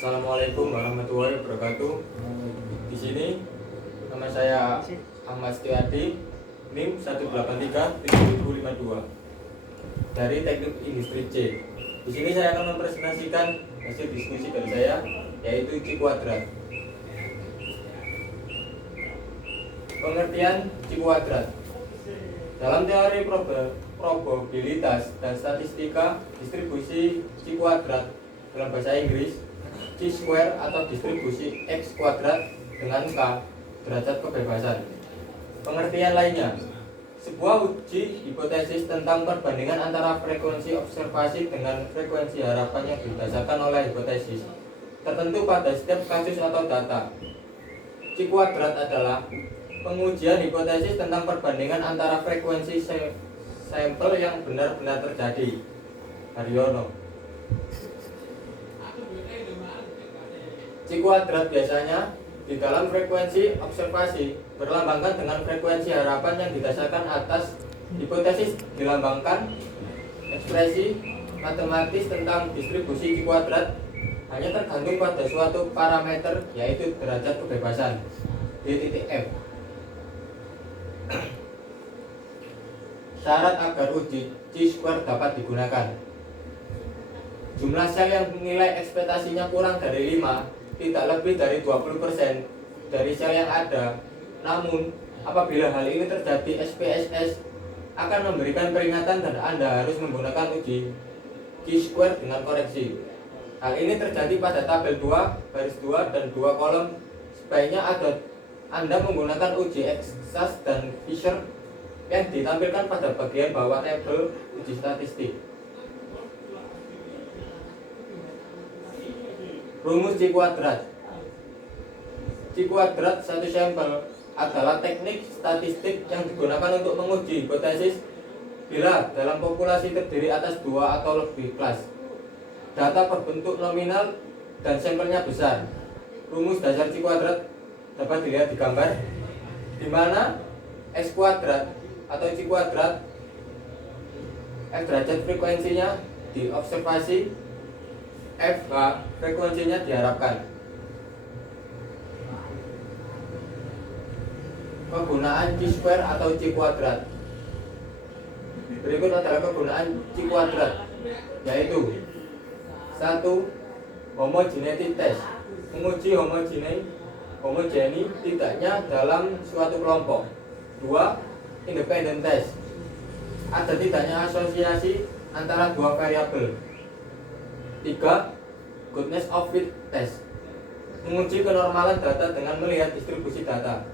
Assalamualaikum warahmatullahi wabarakatuh. Di sini nama saya Ahmad Setiadi, NIM 1837052 dari Teknik Industri C. Di sini saya akan mempresentasikan hasil diskusi dari saya, yaitu C kuadrat. Pengertian C kuadrat. Dalam teori probabilitas dan statistika, distribusi C kuadrat dalam bahasa Inggris C square atau distribusi X kuadrat dengan K derajat kebebasan. Pengertian lainnya, sebuah uji hipotesis tentang perbandingan antara frekuensi observasi dengan frekuensi harapan yang didasarkan oleh hipotesis tertentu pada setiap kasus atau data. C kuadrat adalah pengujian hipotesis tentang perbandingan antara frekuensi sampel yang benar-benar terjadi. Haryono. C kuadrat biasanya di dalam frekuensi observasi berlambangkan dengan frekuensi harapan yang didasarkan atas hipotesis dilambangkan. Ekspresi matematis tentang distribusi C kuadrat hanya tergantung pada suatu parameter, yaitu derajat kebebasan D.F. Syarat agar uji C square dapat digunakan: jumlah sel yang nilai ekspektasinya kurang dari 5, tidak lebih dari 20% dari sel yang ada. Namun, apabila hal ini terjadi, SPSS akan memberikan peringatan dan Anda harus menggunakan uji Chi-square dengan koreksi. Hal ini terjadi pada tabel 2, baris 2, dan 2 kolom. Sebaiknya Anda menggunakan uji Exas dan Fisher yang ditampilkan pada bagian bawah tabel uji statistik. Rumus C kuadrat. C kuadrat satu sampel adalah teknik statistik yang digunakan untuk menguji hipotesis bila dalam populasi terdiri atas 2 atau lebih kelas. Data berbentuk nominal dan sampelnya besar. Rumus dasar C kuadrat dapat dilihat di gambar, di mana X kuadrat atau C kuadrat F derajat frekuensinya di observasi, FH frekuensinya diharapkan. Kegunaan C square atau C kuadrat. Berikut adalah kegunaan C kuadrat, yaitu 1. Homogeneity test, menguji homogeni tidaknya dalam suatu kelompok. 2. Independent test, ada tidaknya asosiasi antara dua variabel. 3. Goodness of fit test, menguji kenormalan data dengan melihat distribusi data.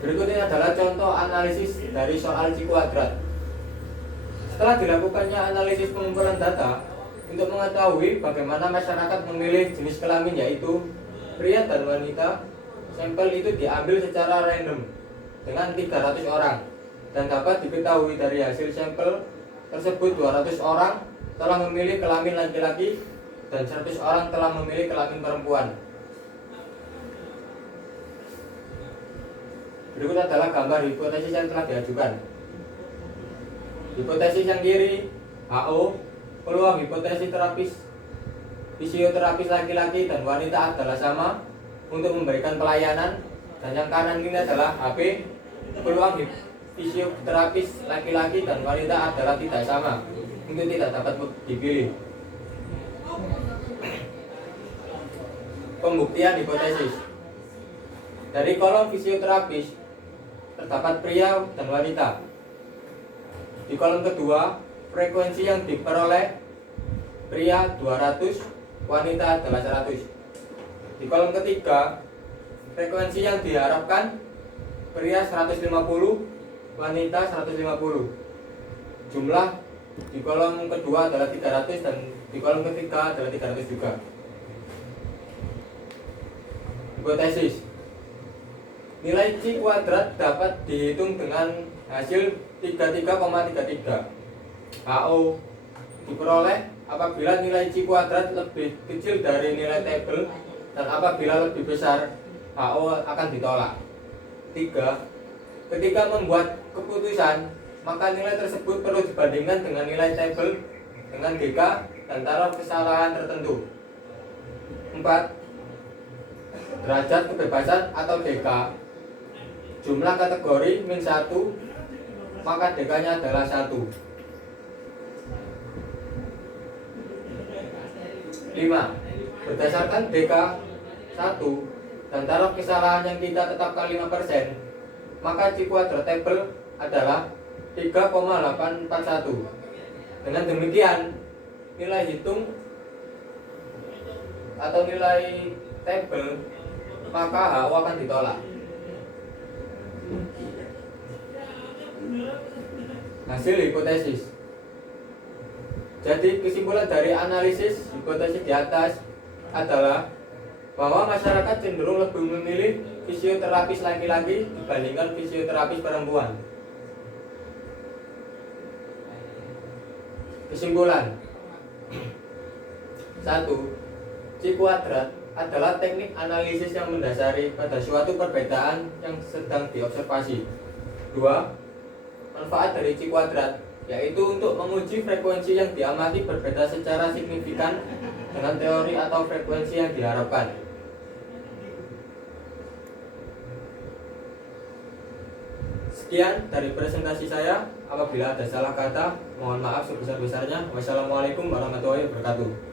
Berikut ini adalah contoh analisis dari soal C kuadrat. Setelah dilakukannya analisis pengumpulan data untuk mengetahui bagaimana masyarakat memilih jenis kelamin, yaitu pria dan wanita, sampel itu diambil secara random dengan 300 orang dan dapat diketahui dari hasil sampel tersebut 200 orang telah memilih kelamin laki-laki dan 100 orang telah memilih kelamin perempuan. Berikut adalah gambar hipotesis yang telah diajukan. Hipotesis yang kiri, HO, peluang hipotesis fisioterapis laki-laki dan wanita adalah sama untuk memberikan pelayanan, dan yang kanan ini adalah HP, peluang fisioterapis laki-laki dan wanita adalah tidak sama untuk tidak dapat dipilih. Pembuktian hipotesis. Dari kolom fisioterapis terdapat pria dan wanita. Di kolom kedua, frekuensi yang diperoleh pria 200, wanita adalah 100. Di kolom ketiga, frekuensi yang diharapkan pria 150, wanita 150. Jumlah di kolom kedua adalah 300 dan di kolom ketiga adalah 300 juga. Hipotesis. Nilai C kuadrat dapat dihitung dengan hasil 33,33. HO diperoleh apabila nilai C kuadrat lebih kecil dari nilai tabel dan apabila lebih besar, HO akan ditolak. 3. Ketika membuat keputusan, maka nilai tersebut perlu dibandingkan dengan nilai tabel dengan GK dan taraf kesalahan tertentu. 4. Derajat kebebasan atau DK. Jumlah kategori min 1, maka DK-nya adalah 1. 5. Berdasarkan DK 1 dan taraf kesalahan yang kita tetapkan 5%, maka C kuadrat tabel adalah 3,841. Dengan demikian, nilai hitung atau nilai tabel maka HO akan ditolak. Hasil hipotesis. Jadi kesimpulan dari analisis hipotesis di atas adalah bahwa masyarakat cenderung lebih memilih fisioterapis laki-laki dibandingkan fisioterapis perempuan. Kesimpulan. 1. C kuadrat adalah teknik analisis yang mendasari pada suatu perbedaan yang sedang diobservasi. 2. Manfaat dari C kuadrat yaitu untuk menguji frekuensi yang diamati berbeda secara signifikan dengan teori atau frekuensi yang diharapkan. Sekian dari presentasi saya. Apabila ada salah kata, mohon maaf sebesar-besarnya. Wassalamualaikum warahmatullahi wabarakatuh.